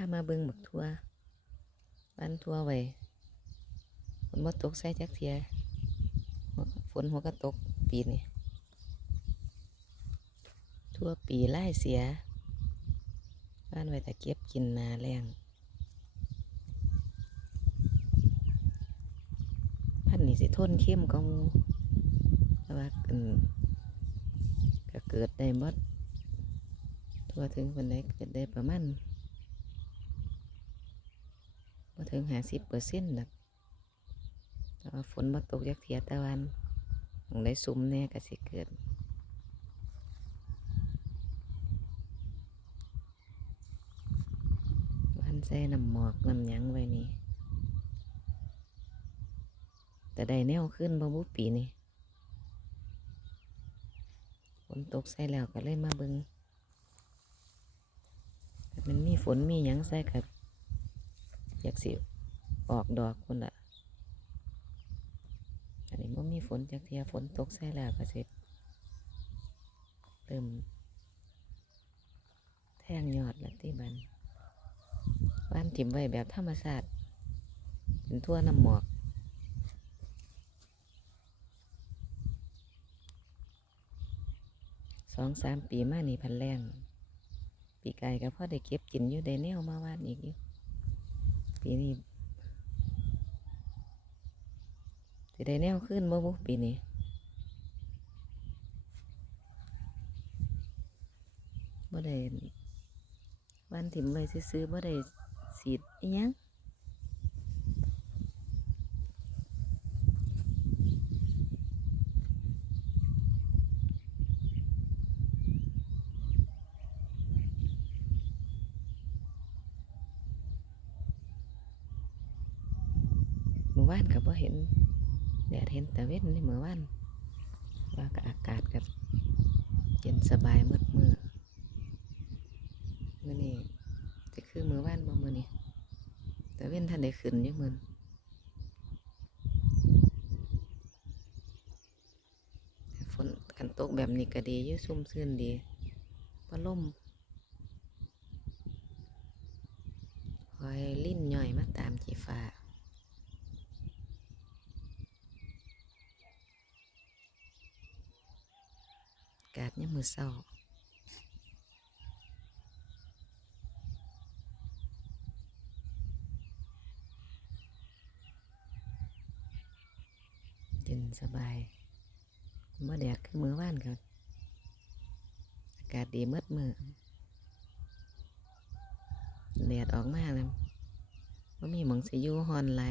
ามาเบิ่งบักทัวบ้านทัวไว้ฝนบ่ตกใส่จักเทียฝนหัวก็ตกปีนี้ทั่วปีไล่เสียบ้านไว้แต่เก็บกินนาแรงพันนี่สิทนเข้มก็มูแต่ว่าก็เกิดได้หมดทั่วถึงวันใดเกิดได้ประมาณ มาถึงห้าสิบเปอร์เซ็นต์นะแต่ว่าฝนมาตกจากเทียตะวันตรงได้ซุ่มแน่ก็สิเกิดวันใส่น้ำหมอกน้ำหยังไว้นี่แต่ได้แนวขึ้นบ่บุปีนี่ฝนตกใส่แล้วก็เลยมาเบิงมันมีฝนมีหยังใส่กับ สิออกดอกคนละอันนี้บ่มีฝนจากเทียฝนตกใส่แล้วก็สิเริ่มแทงยอดล้วที่บันบ้านถิ่มไว้แบบธรรมชาติเป็นทั่วน้ำหมอกสองสามปีมานี่พันแรงปีไก่ก็พ่อได้เก็บกินอยู่ได้แนวมาวาดอีกอยู่ ปีนี้สิได้แนวขึ้นบ่บุปีนี้บ่ได้บ้านถิ่มไว้ซื้อบ่ได้สีดอีหยัง อวานก็บ่เห็นแดดเห็นแต่เว้นในเมื่อวานว่าก็อากาศก็เย็นสบายมืดมือมื้อนี้จะคือมื้อวานบ่มื้อนี้แต่เว้นท่านได้ขึ้นยู่มื้อฝนคันตกแบบนี้ก็ดียู่ซุ่มซื่นดีบ่ล่มคอยลิ้นย่อยมาตามจีฟ้าากาศยังมือเศร้าเย็นสบายเมื่อแดดคือมือว่านกันอากาศดีเมืดมือแดดออกมาแล้วว่ามีหมองสิยูฮอนไหล